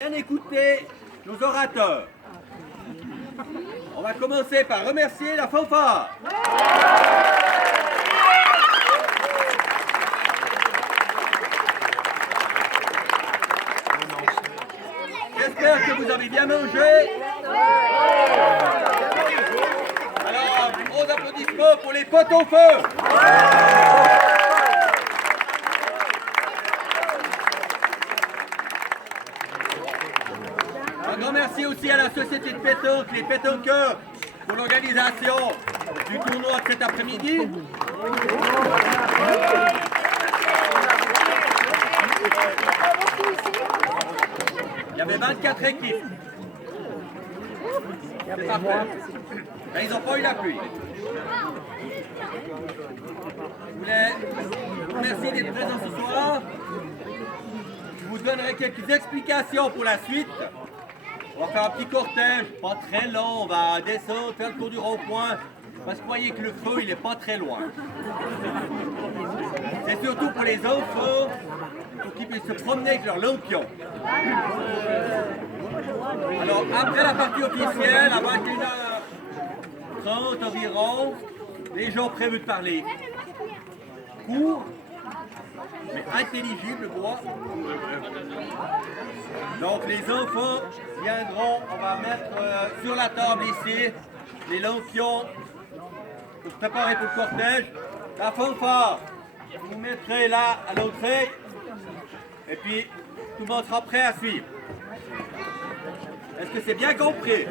Bien écouter nos orateurs. On va commencer par remercier la fanfare. J'espère que vous avez bien mangé. Alors, gros applaudissements pour les potes au feu. Un grand merci aussi à la société de pétanque, les pétanqueurs, pour l'organisation du tournoi de cet après-midi. Il y avait 24 équipes. C'est parfait. Mais ils n'ont pas eu la pluie. Je voulais vous remercier d'être présents ce soir. Je vous donnerai quelques explications pour la suite. On va faire un petit cortège, pas très long, on va descendre, faire le tour du rond-point, parce que vous voyez que le feu, il n'est pas très loin. C'est surtout pour les enfants, pour qu'ils puissent se promener avec leurs lampions. Alors, après la partie officielle, à 21h30 environ, les gens prévus de parler court, mais intelligible, moi. Donc les enfants viendront, on va mettre sur la table ici les lampions pour se préparer pour le cortège. La fanfare, vous mettrez là à l'entrée et puis tout le monde sera prêt à suivre. Est-ce que c'est bien compris? Bon.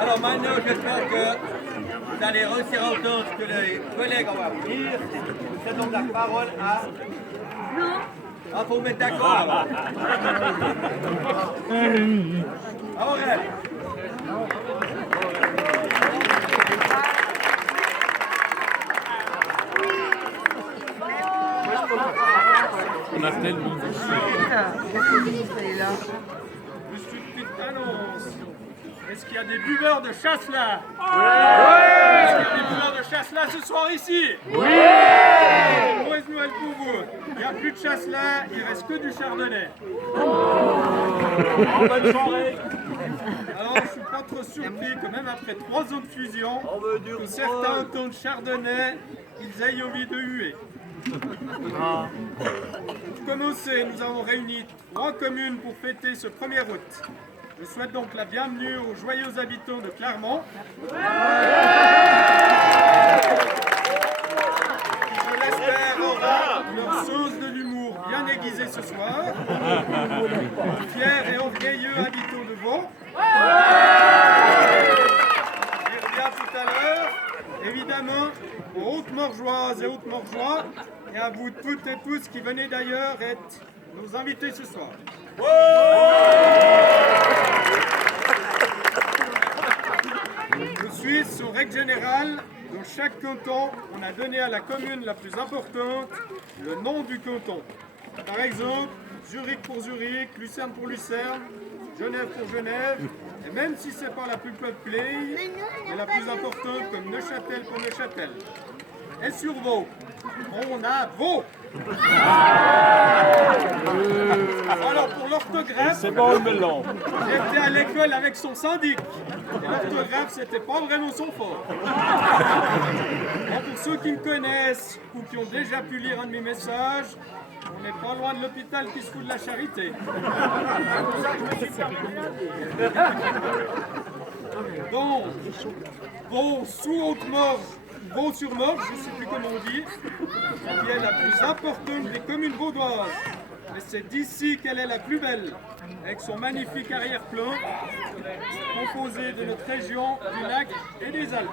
Alors maintenant, j'espère que vous allez réussir à entendre ce que les collègues vont vous dire. C'est donc la parole à... Ah, faut vous mettre d'accord alors. Aurel. On a tellement de Juste une petite annonce. Est-ce qu'il y a des buveurs de chasse là? Oui. Est-ce qu'il y a des buveurs de chasse là ce soir ici? Oui. Mauvaise nouvelle pour vous. Il n'y a plus de chasse là, il reste que du chardonnay. Bonne soirée. Alors je suis pas trop surpris que même après 3 ans de fusion, que certains entendent chardonnay, ils aient envie de huer. Pour commencer, nous avons réuni 3 communes pour fêter ce 1er août. Je souhaite donc la bienvenue aux joyeux habitants de Clermont. Je l'espère aura leur sauce de l'humour bien aiguisée ce soir. Fiers et orgueilleux habitants de Vaud. J'y reviens tout à l'heure. Évidemment, aux Hautes-Morgeoises et Hautes-Morgeois, et à vous toutes et tous qui venez d'ailleurs être nos invités ce soir. Nos Suisses, en règle générale, dans chaque canton, on a donné à la commune la plus importante le nom du canton. Par exemple, Zurich pour Zurich, Lucerne pour Lucerne, Genève pour Genève, et même si ce n'est pas la plus peuplée, mais la plus importante comme Neuchâtel pour Neuchâtel. Et sur Vaud, on a Vaud. Alors pour l'orthographe, C'est bon le melon. j'étais à l'école avec son syndic. Et l'orthographe, c'était pas vraiment son fort. Bon, pour ceux qui me connaissent ou qui ont déjà pu lire un de mes messages, on n'est pas loin de l'hôpital qui se fout de la charité. Donc, Vaud sous Haute-Morge, Vaud sur Morge, je ne sais plus comment on dit, qui est la plus importante des communes vaudoises. Mais c'est d'ici qu'elle est la plus belle, avec son magnifique arrière-plan, composé de notre région, du lac et des Alpes.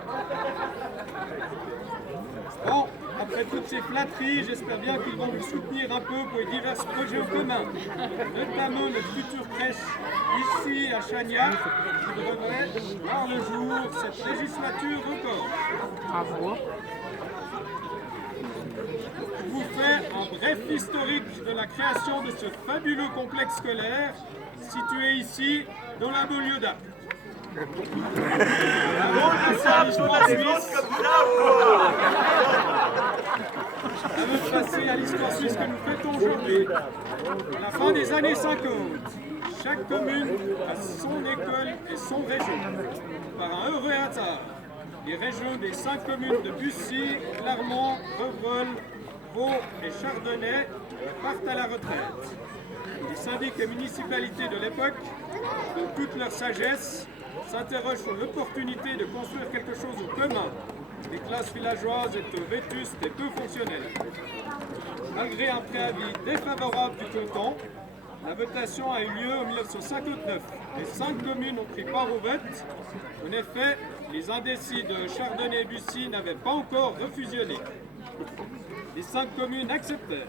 Bon, après toutes ces flatteries, j'espère bien qu'ils vont nous soutenir un peu pour les divers projets en commun, notamment notre future crèche ici à Chagnac, qui devrait voir le jour cette législature encore. Bravo. Je vous fais un bref historique de la création de ce fabuleux complexe scolaire situé ici dans la banlieue d'Apt. Avant de passer à l'histoire suisse que nous fêtons aujourd'hui, à la fin des années 50, chaque commune a son école et son région. Par un heureux hasard, les régions des 5 communes de Bussy, Clermont, Revreul, Vaud et Chardonnay partent à la retraite. Les syndics et municipalités de l'époque, dans toute leur sagesse, s'interrogent sur l'opportunité de construire quelque chose au commun. Les classes villageoises étaient vétustes et peu fonctionnelles. Malgré un préavis défavorable du canton, la votation a eu lieu en 1959. Les 5 communes ont pris part au vote. En effet, les indécis de Chardonnay et Bussy n'avaient pas encore refusionné. Les 5 communes acceptèrent.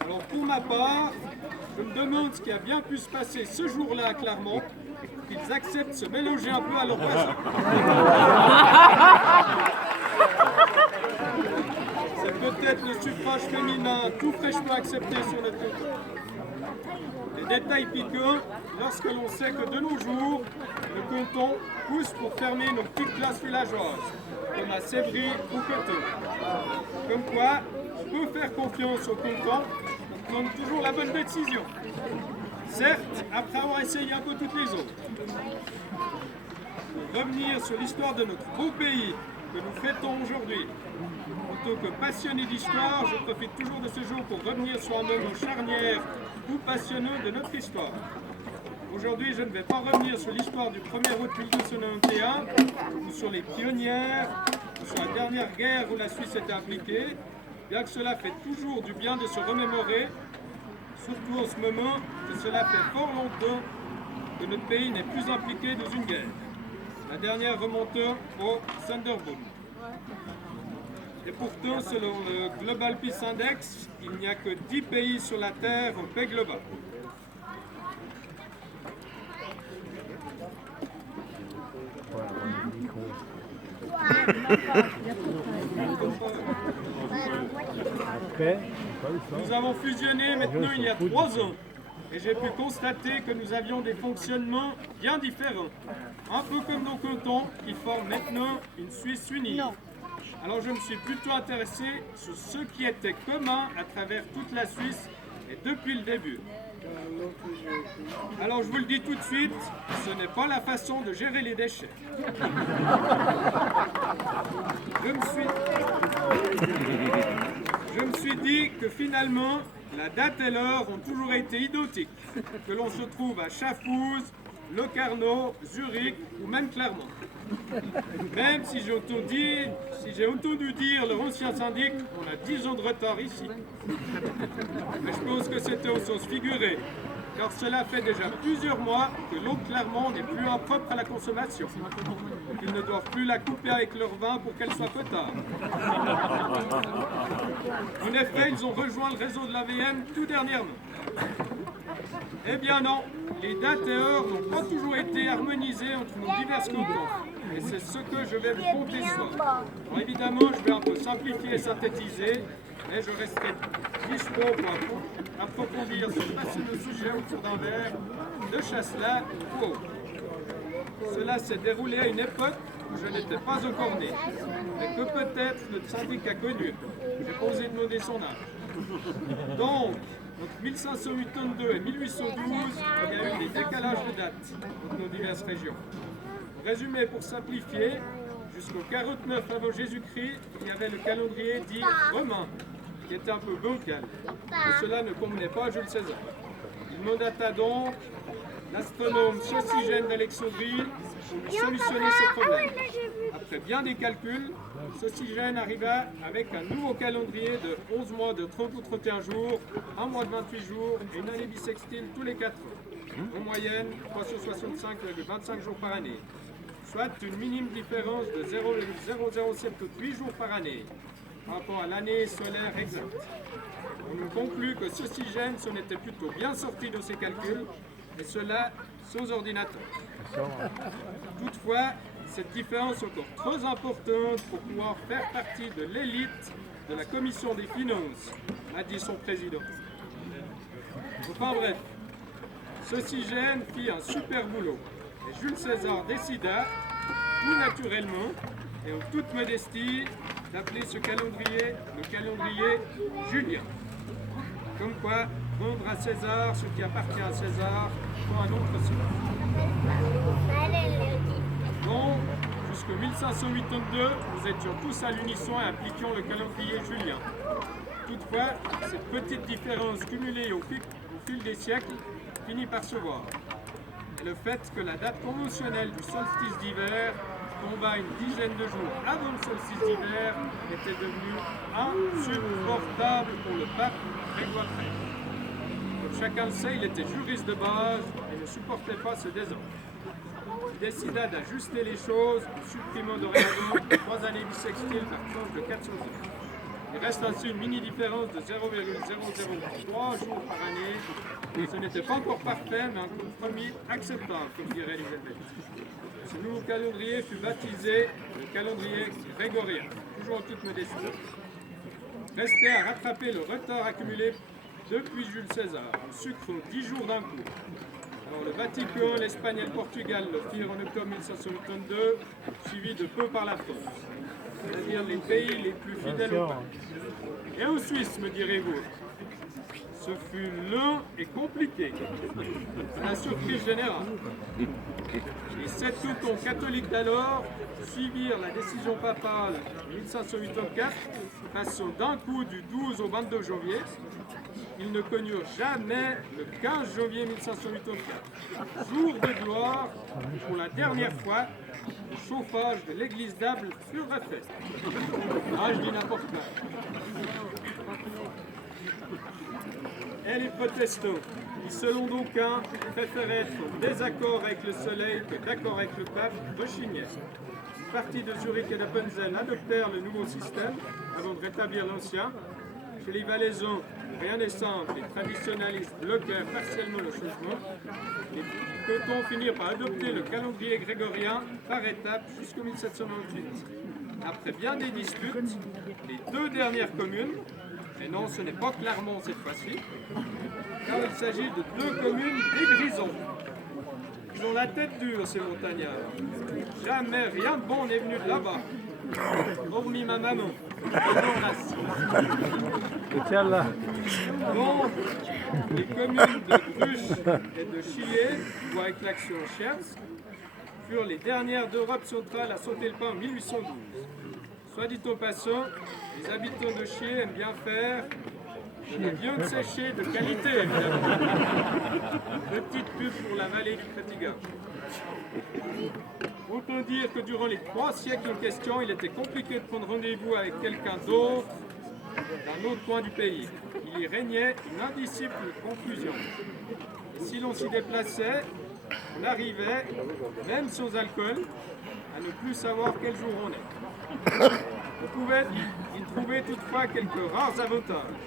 Alors pour ma part, je me demande ce qui a bien pu se passer ce jour-là à Clermont, qu'ils acceptent de se mélanger un peu à leurs voisins. C'est peut-être le suffrage féminin tout fraîchement accepté sur notre canton. Les détails piquants lorsque l'on sait que de nos jours, le canton pousse pour fermer nos petites classes villageoises, comme à Sévry ou Coteau. Comme quoi, on peut faire confiance au canton pour prendre toujours la bonne décision. Certes, après avoir essayé un peu toutes les autres. Pour revenir sur l'histoire de notre beau pays que nous fêtons aujourd'hui, en tant que passionné d'histoire, je profite toujours de ce jour pour revenir sur un moment charnière ou passionnant de notre histoire. Aujourd'hui, je ne vais pas revenir sur l'histoire du 1er août 1991, ou sur les pionnières, ou sur la dernière guerre où la Suisse était impliquée, bien que cela fait toujours du bien de se remémorer, surtout en ce moment que cela fait fort longtemps que notre pays n'est plus impliqué dans une guerre. La dernière remontant au Sonderboom. Et pourtant, selon le Global Peace Index, il n'y a que 10 pays sur la Terre en paix globale. Nous avons fusionné maintenant il y a 3 ans et j'ai pu constater que nous avions des fonctionnements bien différents. Un peu comme nos cantons qui forment maintenant une Suisse unie. Alors je me suis plutôt intéressé sur ce qui était commun à travers toute la Suisse et depuis le début. Alors je vous le dis tout de suite, ce n'est pas la façon de gérer les déchets. Je me suis dit que finalement, la date et l'heure ont toujours été identiques, que l'on se trouve à Schaffhouse, Locarno, Zurich ou même Clermont. Même si j'ai entendu dire leur ancien syndic, on a 10 ans de retard ici. Mais je pense que c'était au sens figuré, car cela fait déjà plusieurs mois que l'eau de Clermont n'est plus impropre à la consommation. Ils ne doivent plus la couper avec leur vin pour qu'elle soit potable. En effet, ils ont rejoint le réseau de l'AVM tout dernièrement. Eh bien non, les dates et heures n'ont pas toujours été harmonisées entre nos divers cantons. Et c'est ce que je vais vous conter ce soir. Alors évidemment, je vais un peu simplifier et synthétiser, mais je resterai dispo pour approfondir ce passionnant sujet autour d'un verre de Chasselas ou autre. Cela s'est déroulé à une époque où je n'étais pas encore né, mais que peut-être notre syndic a connu. J'ai osé demander son âge. Donc, entre 1582 et 1812, il y a eu des décalages de date entre nos diverses régions. Résumé pour simplifier, jusqu'au 49 avant Jésus-Christ, il y avait le calendrier dit romain, qui était un peu bancal. Et cela ne convenait pas à Jules César. Il mandata donc l'astronome Sosygène d'Alexandrie pour lui solutionner ce problème. Après bien des calculs, Sosygène arriva avec un nouveau calendrier de 11 mois de 30 ou 31 jours, un mois de 28 jours et une année bissextile tous les 4 ans. En moyenne, 365,25 jours par année, soit une minime différence de 0,0078 jours par année par rapport à l'année solaire exacte. On nous conclut que Sosygène s'en était plutôt bien sorti de ses calculs, et cela sans ordinateur. Toutefois, cette différence est encore trop importante pour pouvoir faire partie de l'élite de la commission des finances, a dit son président. Enfin bref, Sosygène fit un super boulot, et Jules César décida, tout naturellement et en toute modestie, d'appeler ce calendrier le calendrier julien. Comme quoi, rendre à César ce qui appartient à César pour un autre César. Donc, jusqu'en 1582, nous étions tous à l'unisson et appliquions le calendrier julien. Toutefois, cette petite différence cumulée au fil des siècles finit par se voir. Et le fait que la date conventionnelle du solstice d'hiver tomba une dizaine de jours avant le solstice d'hiver était devenu insupportable pour le pape Grégoire XIII. Comme chacun le sait, il était juriste de base et ne supportait pas ce désordre. Il décida d'ajuster les choses en supprimant dorénavant 3 années bissextiles par tranche de 400 jours. Il reste ainsi une mini-différence de 0,003 jours par année. Ce n'était pas encore parfait, mais un compromis acceptable, comme dirait Elisabeth. Ce nouveau calendrier fut baptisé le calendrier grégorien, toujours en toute modestie. Restait à rattraper le retard accumulé depuis Jules César, en sucre 10 jours d'un coup. Alors, le Vatican, l'Espagne et le Portugal le firent en octobre 1582, suivi de peu par la France, c'est-à-dire les pays les plus fidèles au pape. Et en Suisse, me direz-vous, ce fut long et compliqué, à la surprise générale. Les 7 cantons catholiques d'alors suivirent la décision papale de 1584, passant d'un coup du 12 au 22 janvier. Ils ne connurent jamais le 15 janvier 1584, jour de gloire pour la dernière fois, le chauffage de l'église d'Able fut refait. Ah, je dis n'importe quoi. Et les protestants, qui selon d'aucuns préféraient être en désaccord avec le soleil que d'accord avec le pape, rechignaient. Une partie de Zurich et d'Appenzell adoptèrent le nouveau système avant de rétablir l'ancien. Chez les Valaisans, rien n'est simple, les traditionalistes bloquèrent partiellement le changement. Les cantons finirent par adopter le calendrier grégorien par étapes jusqu'en 1798. Après bien des disputes, les 2 dernières communes, et non ce n'est pas Clermont cette fois-ci, car il s'agit de 2 communes des Grisons. Ils ont la tête dure ces montagnards. Jamais rien de bon n'est venu de là-bas. Hormis ma maman. Donc, les communes de Bruges et de Chillé, ou avec l'action Scherz, furent les dernières d'Europe centrale à sauter le pas en 1812. Soit dit en passant, les habitants de Chier aiment bien faire de la viande séchée de qualité, évidemment. Petite pub pour la vallée du Crétiga. Autant dire que durant les 3 siècles en question, il était compliqué de prendre rendez-vous avec quelqu'un d'autre d'un autre coin du pays. Il y régnait une indicible confusion. Et si l'on s'y déplaçait, on arrivait, même sans alcool, à ne plus savoir quel jour on est. On pouvait y trouver toutefois quelques rares avantages,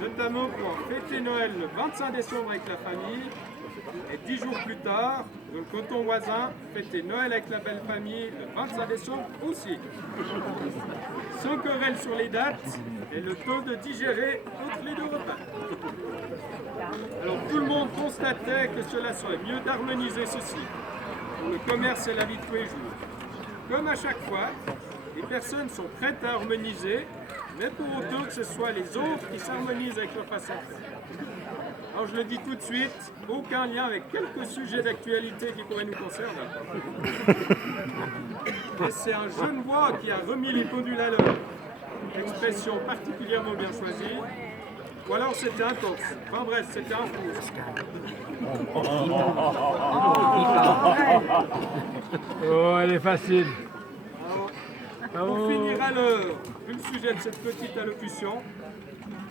notamment pour fêter Noël le 25 décembre avec la famille, et 10 jours plus tard, dans le canton voisin, fêter Noël avec la belle famille le 25 décembre aussi. Sans querelle sur les dates et le temps de digérer entre les 2 repas. Alors tout le monde constatait que cela serait mieux d'harmoniser ceci pour le commerce et la vie de tous les jours. Comme à chaque fois, les personnes sont prêtes à harmoniser, mais pour autant que ce soit les autres qui s'harmonisent avec leur façon de faire. Alors je le dis tout de suite, aucun lien avec quelques sujets d'actualité qui pourraient nous concerner. Mais c'est un Genevois qui a remis les pendules à l'heure. Expression particulièrement bien choisie. Ou alors c'était intense. Enfin bref, c'était un fou. Oh, elle est facile. Alors, pour finir à l'heure, vu le sujet de cette petite allocution,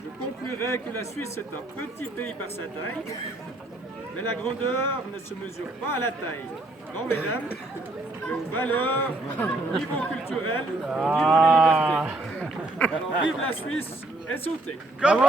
je conclurai que la Suisse est un petit pays par sa taille, mais la grandeur ne se mesure pas à la taille. Non, mesdames, mais aux valeurs, au niveau culturel, au niveau des libertés. Alors vive la Suisse et sautez. Bravo.